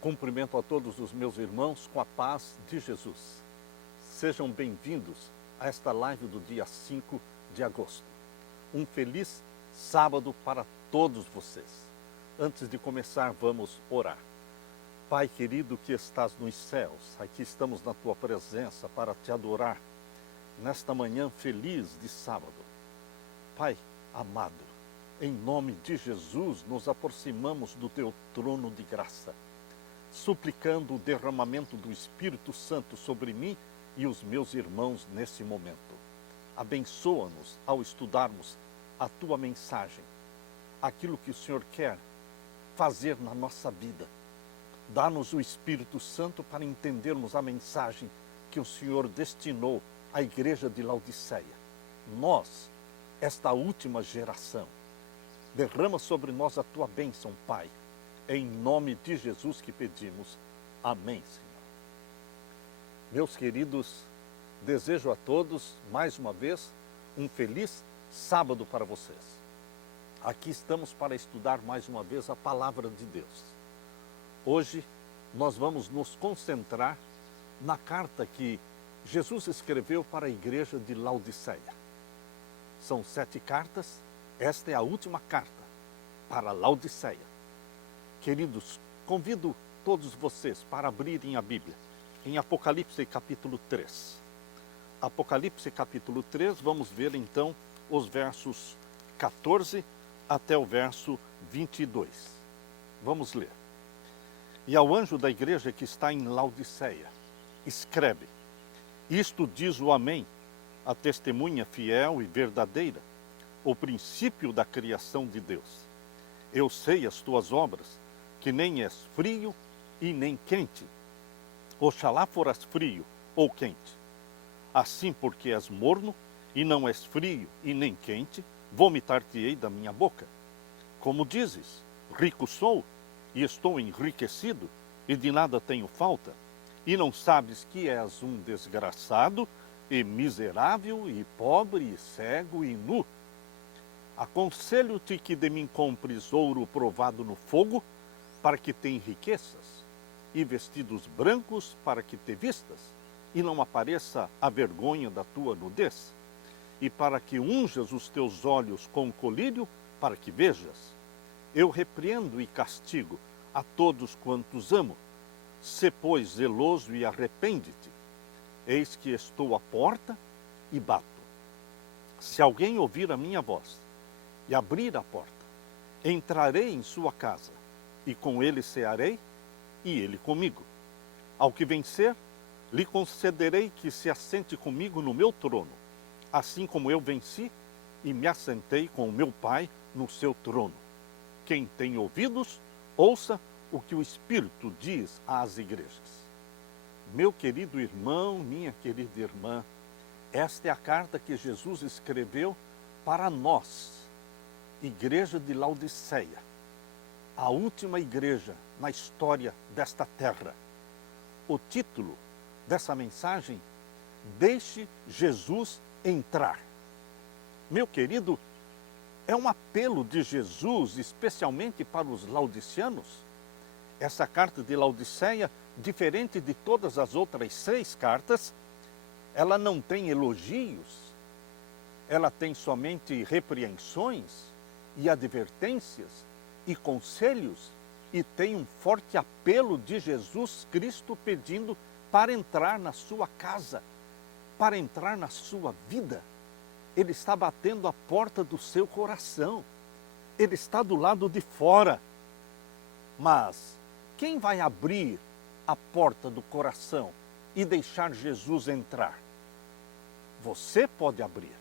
Cumprimento a todos os meus irmãos com a paz de Jesus. Sejam bem-vindos a esta live do dia 5 de agosto. Um feliz sábado para todos vocês. Antes de começar, vamos orar. Pai querido que estás nos céus, aqui estamos na tua presença para te adorar nesta manhã feliz de sábado. Pai amado, em nome de Jesus, nos aproximamos do teu trono de graça, suplicando o derramamento do Espírito Santo sobre mim e os meus irmãos nesse momento. Abençoa-nos ao estudarmos a tua mensagem, aquilo que o Senhor quer fazer na nossa vida. Dá-nos o Espírito Santo para entendermos a mensagem que o Senhor destinou à igreja de Laodiceia. Nós, esta última geração, derrama sobre nós a tua bênção, Pai. Em nome de Jesus que pedimos. Amém, Senhor. Meus queridos, desejo a todos, mais uma vez, um feliz sábado para vocês. Aqui estamos para estudar mais uma vez a Palavra de Deus. Hoje, nós vamos nos concentrar na carta que Jesus escreveu para a igreja de Laodiceia. São 7 cartas, esta é a última carta para Laodiceia. Queridos, convido todos vocês para abrirem a Bíblia em Apocalipse capítulo 3. Apocalipse capítulo 3, vamos ver então os versos 14 até o verso 22. Vamos ler. E ao anjo da igreja que está em Laodiceia, escreve: Isto diz o Amém, a testemunha fiel e verdadeira, o princípio da criação de Deus. Eu sei as tuas obras, que nem és frio e nem quente. Oxalá foras frio ou quente. Assim, porque és morno e não és frio e nem quente, vomitar-te-ei da minha boca. Como dizes, rico sou e estou enriquecido e de nada tenho falta, e não sabes que és um desgraçado e miserável e pobre e cego e nu. Aconselho-te que de mim compres ouro provado no fogo, para que te enriqueças, e vestidos brancos para que te vistas, e não apareça a vergonha da tua nudez, e para que unjas os teus olhos com colírio, para que vejas. Eu repreendo e castigo a todos quantos amo. Sê, pois, zeloso e arrepende-te. Eis que estou à porta e bato. Se alguém ouvir a minha voz e abrir a porta, entrarei em sua casa, e com ele cearei, e ele comigo. Ao que vencer, lhe concederei que se assente comigo no meu trono, assim como eu venci e me assentei com o meu Pai no seu trono. Quem tem ouvidos, ouça o que o Espírito diz às igrejas. Meu querido irmão, minha querida irmã, esta é a carta que Jesus escreveu para nós, igreja de Laodiceia, a última igreja na história desta terra. O título dessa mensagem: Deixe Jesus entrar. Meu querido, é um apelo de Jesus especialmente para os laodiceanos. Essa carta de Laodiceia, diferente de todas as outras 6 cartas, ela não tem elogios, ela tem somente repreensões e advertências e conselhos, e tem um forte apelo de Jesus Cristo pedindo para entrar na sua casa, para entrar na sua vida. Ele está batendo a porta do seu coração, ele está do lado de fora. Mas quem vai abrir a porta do coração e deixar Jesus entrar? Você pode abrir,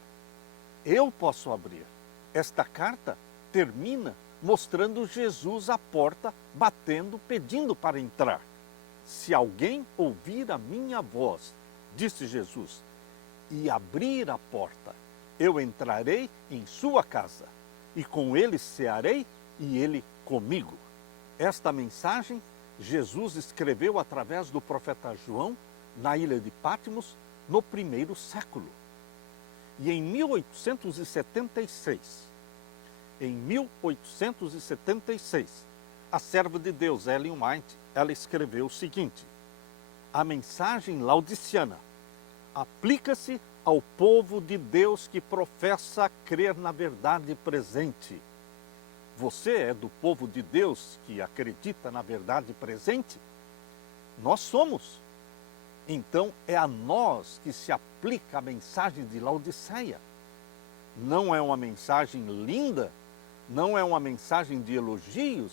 eu posso abrir. Esta carta termina mostrando Jesus à porta, batendo, pedindo para entrar. Se alguém ouvir a minha voz, disse Jesus, e abrir a porta, eu entrarei em sua casa, e com ele cearei, e ele comigo. Esta mensagem Jesus escreveu através do profeta João, na ilha de Patmos, no 1º século. E em 1876, a serva de Deus, Ellen White, ela escreveu o seguinte: a mensagem laodiciana aplica-se ao povo de Deus que professa crer na verdade presente. Você é do povo de Deus que acredita na verdade presente? Nós somos. Então é a nós que se aplica a mensagem de Laodiceia. Não é uma mensagem linda, não é uma mensagem de elogios,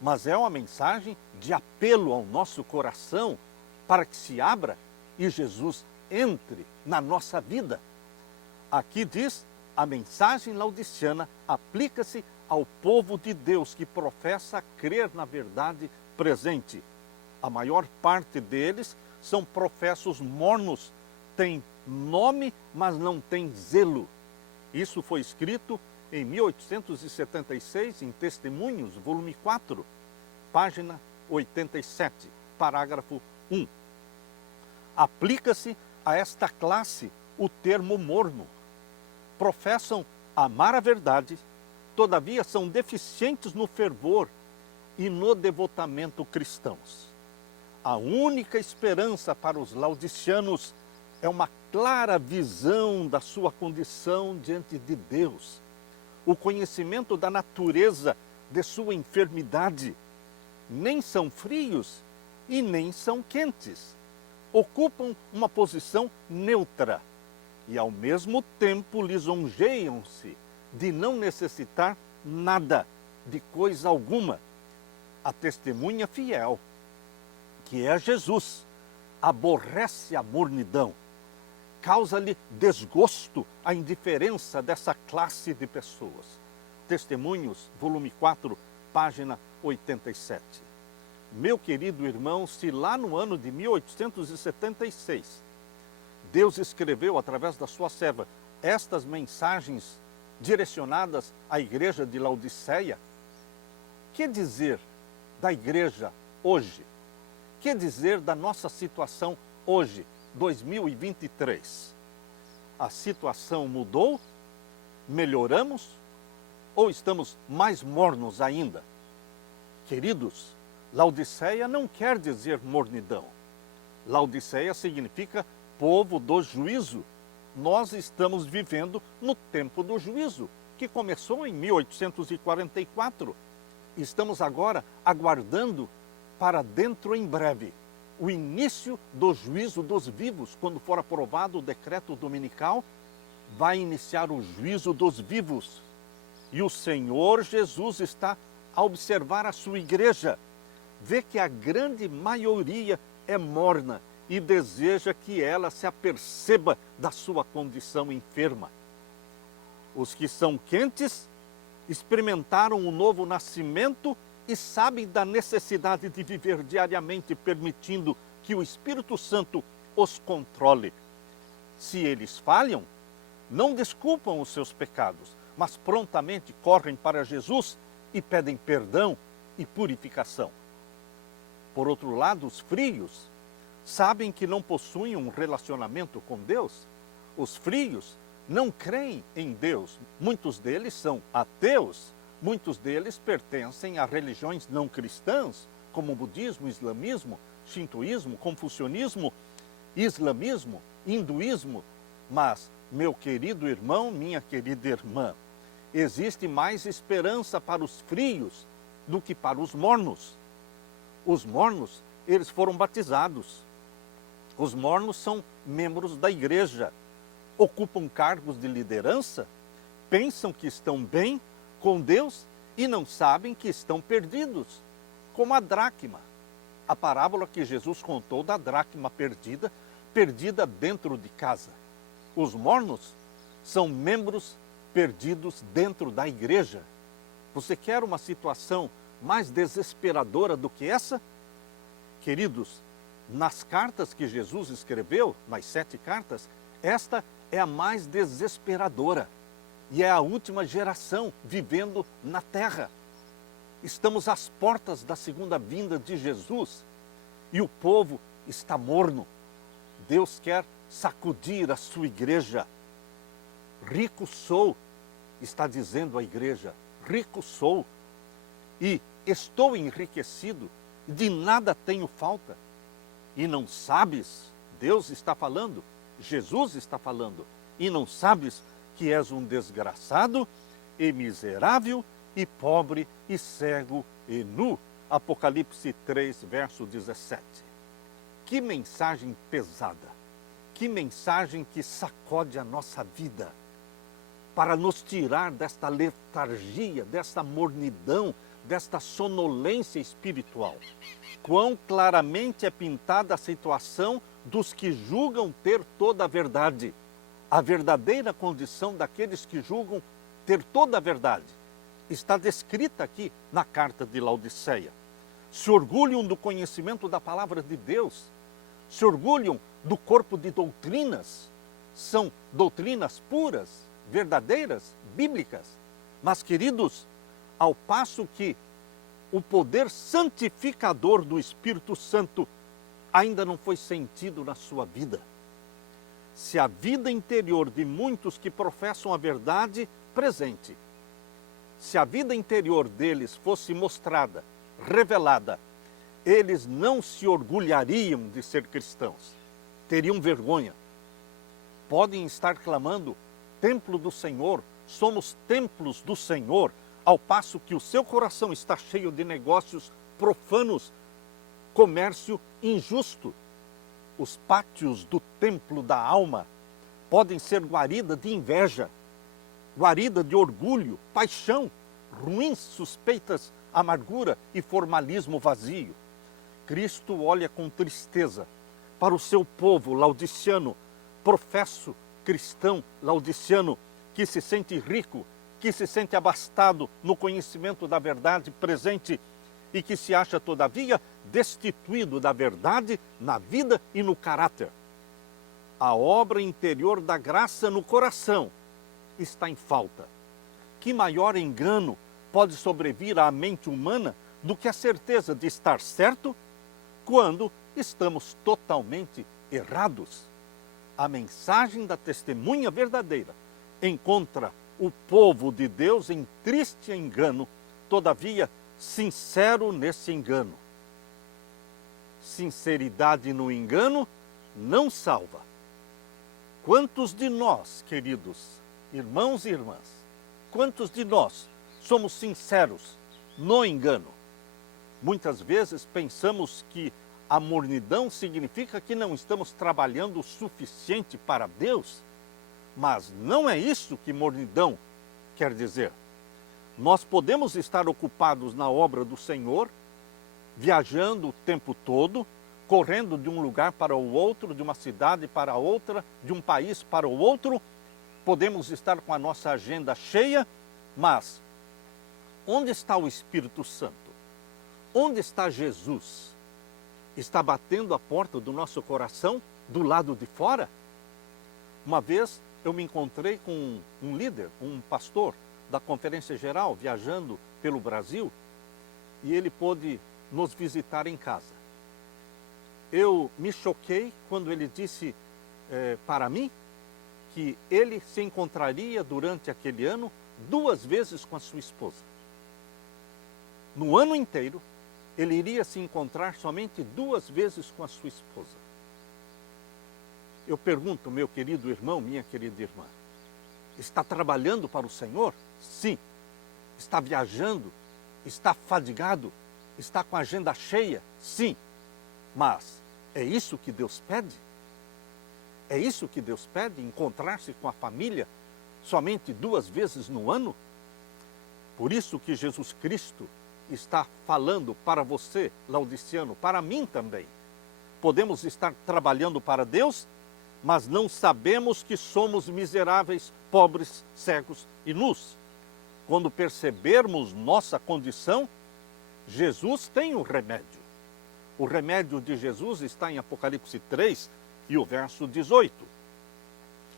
mas é uma mensagem de apelo ao nosso coração para que se abra e Jesus entre na nossa vida. Aqui diz, a mensagem laodiciana aplica-se ao povo de Deus que professa crer na verdade presente. A maior parte deles são professos mornos, têm nome, mas não têm zelo. Isso foi escrito em 1876, em Testemunhos, volume 4, página 87, parágrafo 1. Aplica-se a esta classe o termo morno. Professam amar a verdade, todavia são deficientes no fervor e no devotamento cristãos. A única esperança para os laodiceanos é uma clara visão da sua condição diante de Deus, o conhecimento da natureza de sua enfermidade. Nem são frios e nem são quentes. Ocupam uma posição neutra e, ao mesmo tempo, lisonjeiam-se de não necessitar nada, de coisa alguma. A testemunha fiel, que é Jesus, aborrece a mornidão. Causa-lhe desgosto a indiferença dessa classe de pessoas. Testemunhos, volume 4, página 87. Meu querido irmão, se lá no ano de 1876, Deus escreveu através da sua serva estas mensagens direcionadas à igreja de Laodiceia, que dizer da igreja hoje? Que dizer da nossa situação hoje, 2023? A situação mudou? Melhoramos? Ou estamos mais mornos ainda? Queridos, Laodiceia não quer dizer mornidão. Laodiceia significa povo do juízo. Nós estamos vivendo no tempo do juízo, que começou em 1844. Estamos agora aguardando para dentro em breve o início do juízo dos vivos. Quando for aprovado o decreto dominical, vai iniciar o juízo dos vivos. E o Senhor Jesus está a observar a sua igreja. Vê que a grande maioria é morna e deseja que ela se aperceba da sua condição enferma. Os que são quentes experimentaram o novo nascimento e sabem da necessidade de viver diariamente, permitindo que o Espírito Santo os controle. Se eles falham, não desculpam os seus pecados, mas prontamente correm para Jesus e pedem perdão e purificação. Por outro lado, os frios sabem que não possuem um relacionamento com Deus. Os frios não creem em Deus. Muitos deles são ateus. Muitos deles pertencem a religiões não cristãs, como o budismo, islamismo, shintoísmo, confucionismo, islamismo, hinduísmo. Mas, meu querido irmão, minha querida irmã, existe mais esperança para os frios do que para os mornos. Os mornos, eles foram batizados. Os mornos são membros da igreja, ocupam cargos de liderança, pensam que estão bem com Deus e não sabem que estão perdidos, como a dracma. A parábola que Jesus contou da dracma perdida, perdida dentro de casa. Os mornos são membros perdidos dentro da igreja. Você quer uma situação mais desesperadora do que essa? Queridos, nas cartas que Jesus escreveu, nas 7 cartas, esta é a mais desesperadora. E é a última geração vivendo na terra. Estamos às portas da segunda vinda de Jesus e o povo está morno. Deus quer sacudir a sua igreja. Rico sou, está dizendo a igreja, rico sou e estou enriquecido de nada tenho falta. E não sabes, Deus está falando, Jesus está falando, e não sabes que és um desgraçado e miserável e pobre e cego e nu. Apocalipse 3, verso 17. Que mensagem pesada, que mensagem que sacode a nossa vida, para nos tirar desta letargia, desta mornidão, desta sonolência espiritual. Quão claramente é pintada a situação dos que julgam ter toda a verdade. A verdadeira condição daqueles que julgam ter toda a verdade está descrita aqui na carta de Laodiceia. Se orgulham do conhecimento da palavra de Deus, se orgulham do corpo de doutrinas, são doutrinas puras, verdadeiras, bíblicas. Mas, queridos, ao passo que o poder santificador do Espírito Santo ainda não foi sentido na sua vida. Se a vida interior de muitos que professam a verdade presente, se a vida interior deles fosse mostrada, revelada, eles não se orgulhariam de ser cristãos, teriam vergonha. Podem estar clamando, templo do Senhor, somos templos do Senhor, ao passo que o seu coração está cheio de negócios profanos, comércio injusto. Os pátios do templo da alma podem ser guarida de inveja, guarida de orgulho, paixão, ruins suspeitas, amargura e formalismo vazio. Cristo olha com tristeza para o seu povo laodiciano, professo cristão laodiciano, que se sente rico, que se sente abastado no conhecimento da verdade presente e que se acha, todavia, destituído da verdade na vida e no caráter. A obra interior da graça no coração está em falta. Que maior engano pode sobrevir à mente humana do que a certeza de estar certo quando estamos totalmente errados? A mensagem da testemunha verdadeira encontra o povo de Deus em triste engano, todavia sincero nesse engano. Sinceridade no engano não salva. Quantos de nós, queridos irmãos e irmãs, quantos de nós somos sinceros no engano? Muitas vezes pensamos que a mornidão significa que não estamos trabalhando o suficiente para Deus, mas não é isso que mornidão quer dizer. Nós podemos estar ocupados na obra do Senhor, viajando o tempo todo, correndo de um lugar para o outro, de uma cidade para outra, de um país para o outro. Podemos estar com a nossa agenda cheia, mas onde está o Espírito Santo? Onde está Jesus? Está batendo a porta do nosso coração do lado de fora? Uma vez eu me encontrei com um líder, um pastor da Conferência Geral, viajando pelo Brasil, e ele pôde nos visitar em casa. Eu me choquei quando ele disse para mim que ele se encontraria durante aquele ano 2 vezes com a sua esposa. No ano inteiro, ele iria se encontrar somente 2 vezes com a sua esposa. Eu pergunto, meu querido irmão, minha querida irmã, está trabalhando para o Senhor? Sim. Está viajando? Está fadigado? Está com a agenda cheia? Sim. Mas é isso que Deus pede? É isso que Deus pede? Encontrar-se com a família somente 2 vezes no ano? Por isso que Jesus Cristo está falando para você, laodiciano, para mim também. Podemos estar trabalhando para Deus, mas não sabemos que somos miseráveis, pobres, cegos e nus. Quando percebermos nossa condição, Jesus tem o remédio. O remédio de Jesus está em Apocalipse 3 e o verso 18.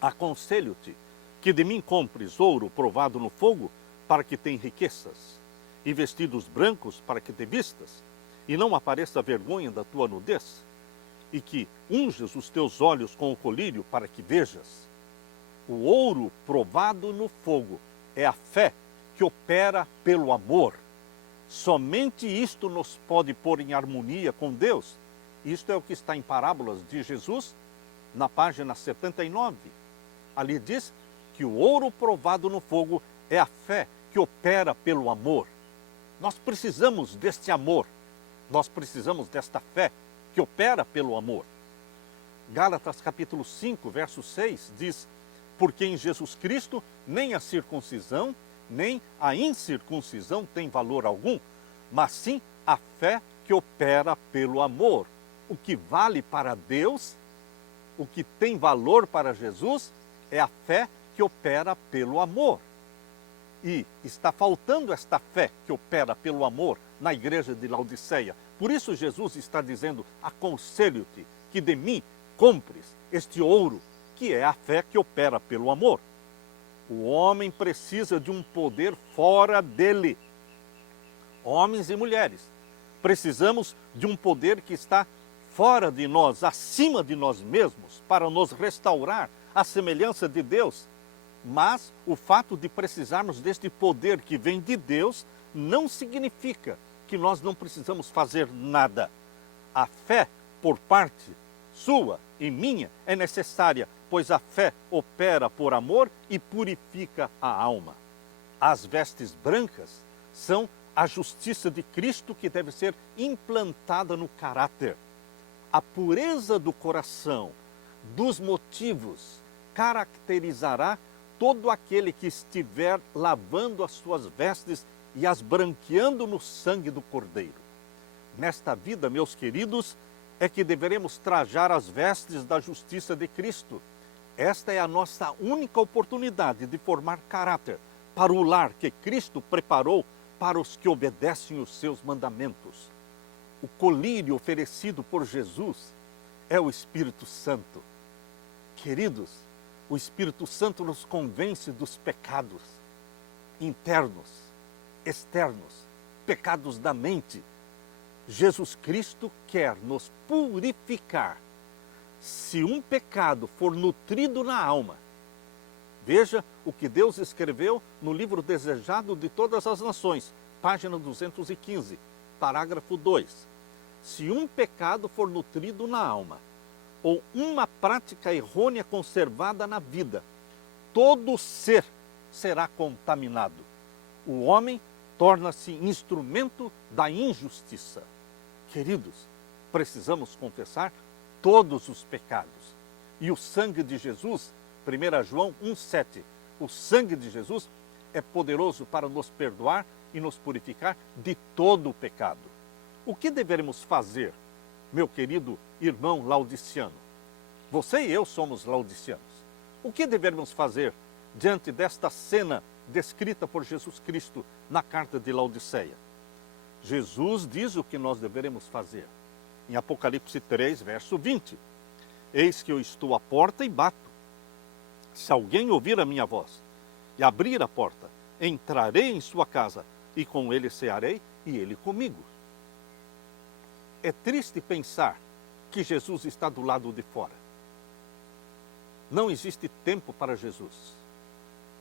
Aconselho-te que de mim compres ouro provado no fogo, para que tenha riquezas, e vestidos brancos para que te vistas, e não apareça a vergonha da tua nudez, e que unjas os teus olhos com o colírio para que vejas. O ouro provado no fogo é a fé que opera pelo amor. Somente isto nos pode pôr em harmonia com Deus. Isto é o que está em Parábolas de Jesus, na página 79. Ali diz que o ouro provado no fogo é a fé que opera pelo amor. Nós precisamos deste amor. Nós precisamos desta fé que opera pelo amor. Gálatas capítulo 5, verso 6 diz: porque em Jesus Cristo nem a circuncisão, nem a incircuncisão tem valor algum, mas sim a fé que opera pelo amor. O que vale para Deus, o que tem valor para Jesus, é a fé que opera pelo amor. E está faltando esta fé que opera pelo amor na igreja de Laodiceia. Por isso Jesus está dizendo: aconselho-te que de mim compres este ouro, que é a fé que opera pelo amor. O homem precisa de um poder fora dele. Homens e mulheres, precisamos de um poder que está fora de nós, acima de nós mesmos, para nos restaurar à semelhança de Deus. Mas o fato de precisarmos deste poder que vem de Deus não significa que nós não precisamos fazer nada. A fé, por parte sua e minha, é necessária, pois a fé opera por amor e purifica a alma. As vestes brancas são a justiça de Cristo que deve ser implantada no caráter. A pureza do coração, dos motivos, caracterizará todo aquele que estiver lavando as suas vestes e as branqueando no sangue do Cordeiro. Nesta vida, meus queridos, é que deveremos trajar as vestes da justiça de Cristo. Esta é a nossa única oportunidade de formar caráter para o lar que Cristo preparou para os que obedecem os seus mandamentos. O colírio oferecido por Jesus é o Espírito Santo. Queridos, o Espírito Santo nos convence dos pecados internos, externos, pecados da mente. Jesus Cristo quer nos purificar. Se um pecado for nutrido na alma, veja o que Deus escreveu no livro Desejado de Todas as Nações, página 215, parágrafo 2. Se um pecado for nutrido na alma, ou uma prática errônea conservada na vida, todo ser será contaminado. O homem torna-se instrumento da injustiça. Queridos, precisamos confessar todos os pecados. E o sangue de Jesus, 1 João 1,7, o sangue de Jesus é poderoso para nos perdoar e nos purificar de todo o pecado. O que devemos fazer, meu querido irmão laodiciano? Você e eu somos laodicianos. O que devemos fazer diante desta cena descrita por Jesus Cristo na carta de Laodiceia? Jesus diz o que nós deveremos fazer. Em Apocalipse 3, verso 20. Eis que eu estou à porta e bato. Se alguém ouvir a minha voz e abrir a porta, entrarei em sua casa e com ele cearei e ele comigo. É triste pensar que Jesus está do lado de fora. Não existe tempo para Jesus.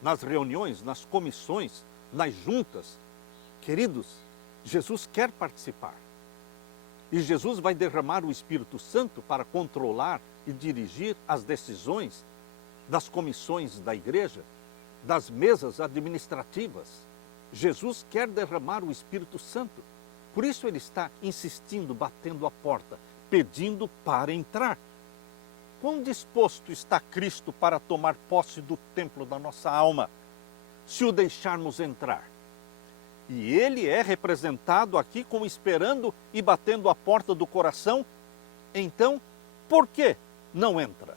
Nas reuniões, nas comissões, nas juntas, queridos, Jesus quer participar. E Jesus vai derramar o Espírito Santo para controlar e dirigir as decisões das comissões da igreja, das mesas administrativas. Jesus quer derramar o Espírito Santo. Por isso ele está insistindo, batendo a porta, pedindo para entrar. Quão disposto está Cristo para tomar posse do templo da nossa alma, se o deixarmos entrar? E ele é representado aqui como esperando e batendo a porta do coração. Então, por que não entra?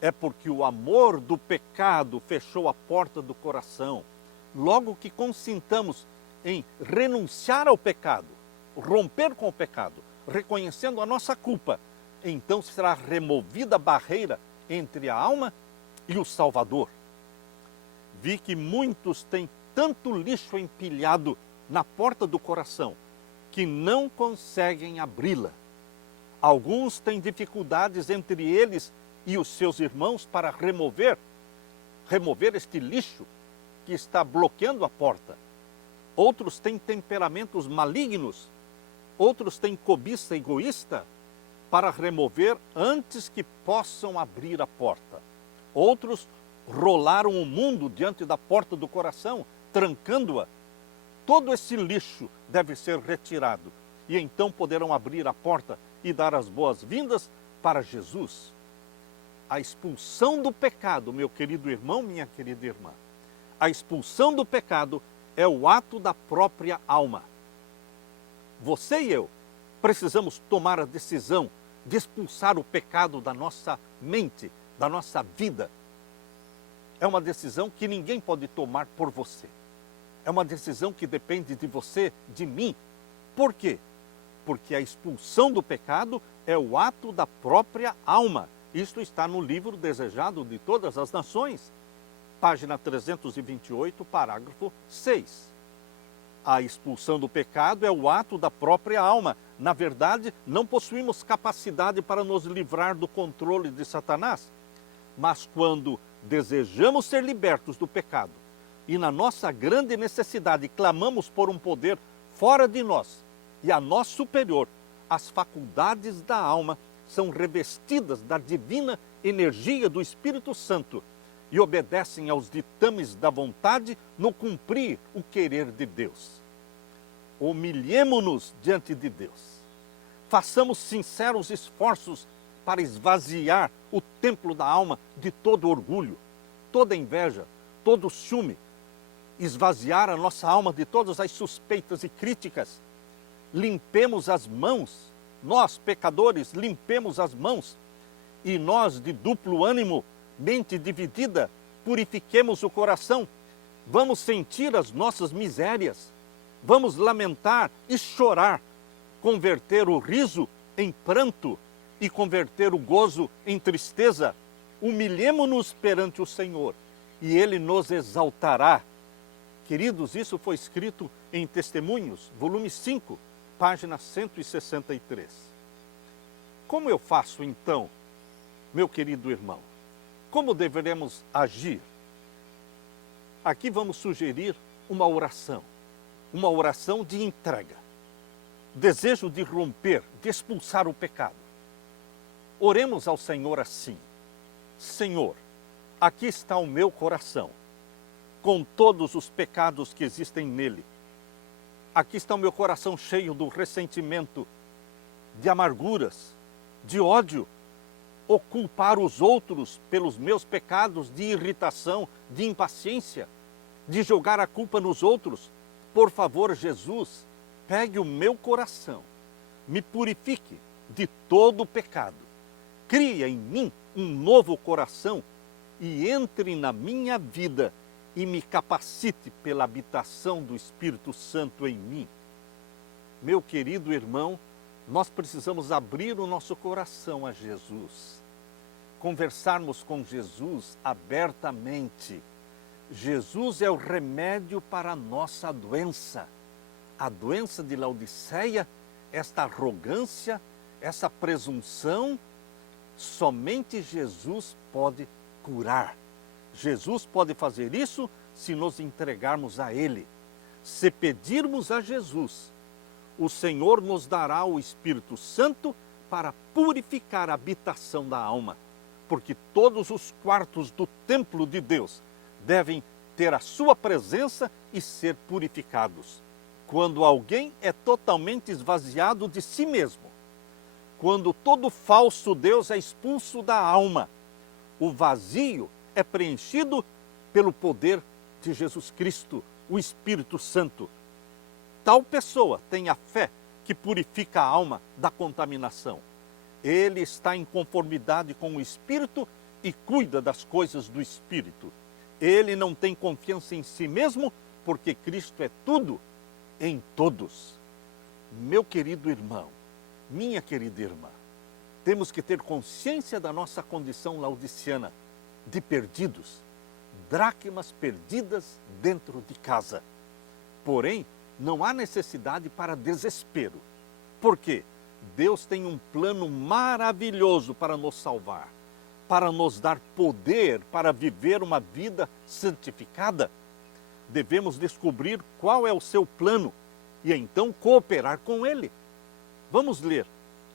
É porque o amor do pecado fechou a porta do coração. Logo que consintamos em renunciar ao pecado, romper com o pecado, reconhecendo a nossa culpa, então será removida a barreira entre a alma e o Salvador. Vi que muitos têm tanto lixo empilhado na porta do coração que não conseguem abri-la. Alguns têm dificuldades entre eles e os seus irmãos para remover este lixo que está bloqueando a porta. outros têm temperamentos malignos, outros têm cobiça egoísta para remover antes que possam abrir a porta. Outros rolaram o mundo diante da porta do coração, trancando-a. Todo esse lixo deve ser retirado e então poderão abrir a porta e dar as boas-vindas para Jesus. A expulsão do pecado, meu querido irmão, minha querida irmã, a expulsão do pecado é o ato da própria alma. Você e eu precisamos tomar a decisão de expulsar o pecado da nossa mente, da nossa vida. É uma decisão que ninguém pode tomar por você. É uma decisão que depende de você, de mim. Por quê? Porque a expulsão do pecado é o ato da própria alma. Isto está no livro Desejado de Todas as Nações, página 328, parágrafo 6. A expulsão do pecado é o ato da própria alma. Na verdade, não possuímos capacidade para nos livrar do controle de Satanás. Mas quando desejamos ser libertos do pecado e na nossa grande necessidade clamamos por um poder fora de nós e a nós superior, as faculdades da alma são revestidas da divina energia do Espírito Santo e obedecem aos ditames da vontade no cumprir o querer de Deus. Humilhemo-nos diante de Deus. Façamos sinceros esforços para esvaziar o templo da alma de todo orgulho, toda inveja, todo ciúme, esvaziar a nossa alma de todas as suspeitas e críticas. Limpemos as mãos, nós pecadores, limpemos as mãos, e nós de duplo ânimo, mente dividida, purifiquemos o coração. Vamos sentir as nossas misérias, vamos lamentar e chorar, converter o riso em pranto e converter o gozo em tristeza. Humilhemo-nos perante o Senhor e Ele nos exaltará. Queridos, isso foi escrito em Testemunhos, volume 5, página 163. Como eu faço então, meu querido irmão? Como deveremos agir? Aqui vamos sugerir uma oração de entrega, desejo de romper, de expulsar o pecado. Oremos ao Senhor assim: Senhor, aqui está o meu coração, com todos os pecados que existem nele. Aqui está o meu coração cheio do ressentimento, de amarguras, de ódio, ou culpar os outros pelos meus pecados de irritação, de impaciência, de jogar a culpa nos outros. Por favor, Jesus, pegue o meu coração, me purifique de todo o pecado, cria em mim um novo coração e entre na minha vida e me capacite pela habitação do Espírito Santo em mim. Meu querido irmão, nós precisamos abrir o nosso coração a Jesus, conversarmos com Jesus abertamente. Jesus é o remédio para a nossa doença. A doença de Laodiceia, esta arrogância, essa presunção, somente Jesus pode curar. Jesus pode fazer isso se nos entregarmos a Ele. Se pedirmos a Jesus, o Senhor nos dará o Espírito Santo para purificar a habitação da alma, porque todos os quartos do templo de Deus devem ter a sua presença e ser purificados. Quando alguém é totalmente esvaziado de si mesmo, quando todo falso Deus é expulso da alma, o vazio é preenchido pelo poder de Jesus Cristo, o Espírito Santo. Tal pessoa tem a fé que purifica a alma da contaminação. Ele está em conformidade com o Espírito e cuida das coisas do Espírito. Ele não tem confiança em si mesmo, porque Cristo é tudo em todos. Meu querido irmão, minha querida irmã, temos que ter consciência da nossa condição laodiceana, de perdidos, dracmas perdidas dentro de casa. Porém, não há necessidade para desespero. Por quê? Deus tem um plano maravilhoso para nos salvar, para nos dar poder para viver uma vida santificada. devemos descobrir qual é o seu plano e então cooperar com ele. Vamos ler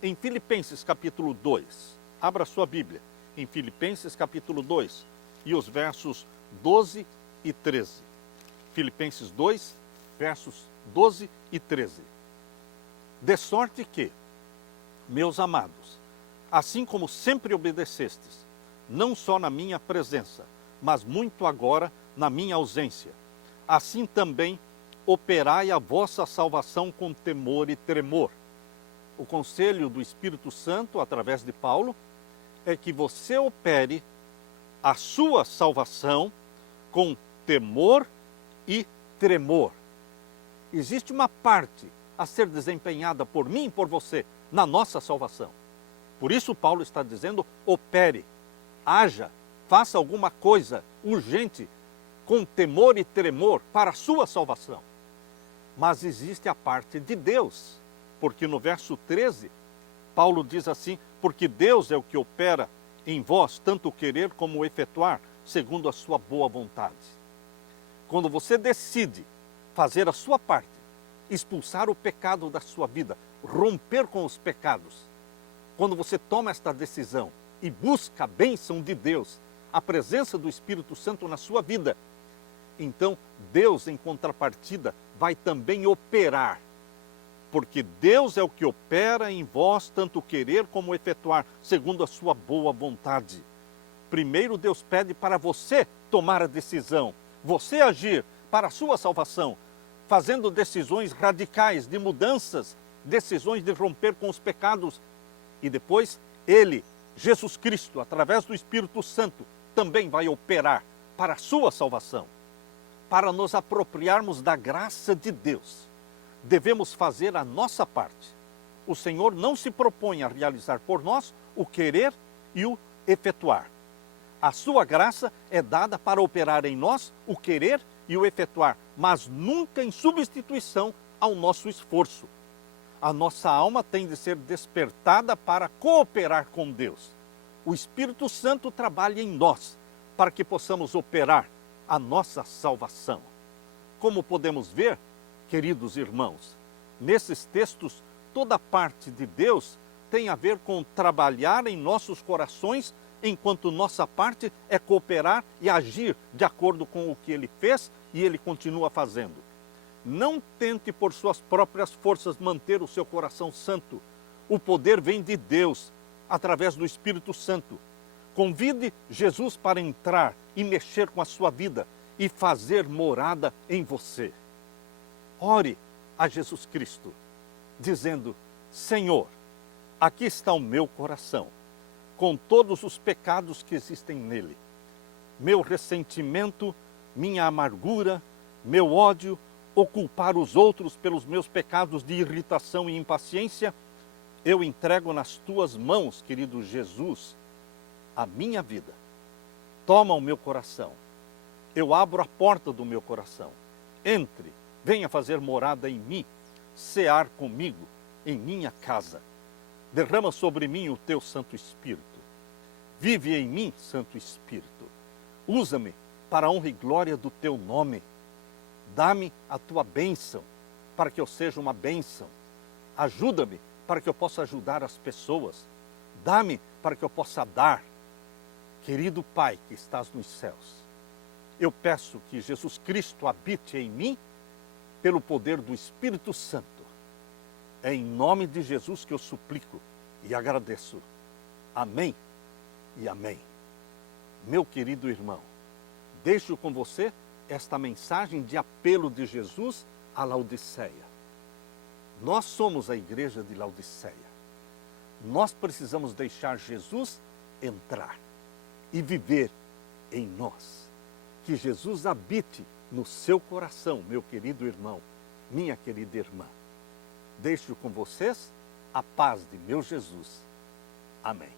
em Filipenses capítulo 2. Abra sua Bíblia em Filipenses capítulo 2 e os versos 12 e 13. Filipenses 2, versos 12 e 13. De sorte que, meus amados, assim como sempre obedecestes, não só na minha presença, mas muito agora na minha ausência, assim também operai a vossa salvação com temor e tremor. O conselho do Espírito Santo, através de Paulo, é que você opere a sua salvação com temor e tremor. Existe uma parte a ser desempenhada por mim e por você na nossa salvação. Por isso Paulo está dizendo, opere, haja, faça alguma coisa urgente com temor e tremor para a sua salvação. Mas existe a parte de Deus, porque no verso 13, Paulo diz assim, porque Deus é o que opera em vós, tanto o querer como o efetuar, segundo a sua boa vontade. Quando você decide fazer a sua parte, expulsar o pecado da sua vida, romper com os pecados, quando você toma esta decisão e busca a bênção de Deus, a presença do Espírito Santo na sua vida, então Deus, em contrapartida, vai também operar. Porque Deus é o que opera em vós, tanto querer como efetuar, segundo a sua boa vontade. Primeiro Deus pede para você tomar a decisão, você agir para a sua salvação, fazendo decisões radicais de mudanças, decisões de romper com os pecados. E depois Ele, Jesus Cristo, através do Espírito Santo, também vai operar para a sua salvação. Para nos apropriarmos da graça de Deus, devemos fazer a nossa parte. O Senhor não se propõe a realizar por nós o querer e o efetuar. A sua graça é dada para operar em nós o querer e o efetuar, mas nunca em substituição ao nosso esforço. A nossa alma tem de ser despertada para cooperar com Deus. O Espírito Santo trabalha em nós para que possamos operar a nossa salvação. Como podemos ver, queridos irmãos, nesses textos, toda parte de Deus tem a ver com trabalhar em nossos corações, enquanto nossa parte é cooperar e agir de acordo com o que Ele fez e Ele continua fazendo. Não tente por suas próprias forças manter o seu coração santo. O poder vem de Deus, através do Espírito Santo. Convide Jesus para entrar e mexer com a sua vida e fazer morada em você. Ore a Jesus Cristo, dizendo, Senhor, aqui está o meu coração, com todos os pecados que existem nele. Meu ressentimento, minha amargura, meu ódio, ou culpar os outros pelos meus pecados de irritação e impaciência, eu entrego nas tuas mãos, querido Jesus, a minha vida. Toma o meu coração. Eu abro a porta do meu coração. Entre, venha fazer morada em mim, cear comigo em minha casa. Derrama sobre mim o teu Santo Espírito. Vive em mim, Santo Espírito. Usa-me para a honra e glória do teu nome. Dá-me a tua bênção, para que eu seja uma bênção. Ajuda-me para que eu possa ajudar as pessoas. Dá-me para que eu possa dar. Querido Pai que estás nos céus, eu peço que Jesus Cristo habite em mim pelo poder do Espírito Santo. É em nome de Jesus que eu suplico e agradeço. Amém e amém. Meu querido irmão, deixo com você esta mensagem de apelo de Jesus a Laodiceia. Nós somos a igreja de Laodiceia. Nós precisamos deixar Jesus entrar e viver em nós. Que Jesus habite no seu coração, meu querido irmão, minha querida irmã. Deixo com vocês a paz de meu Jesus. Amém.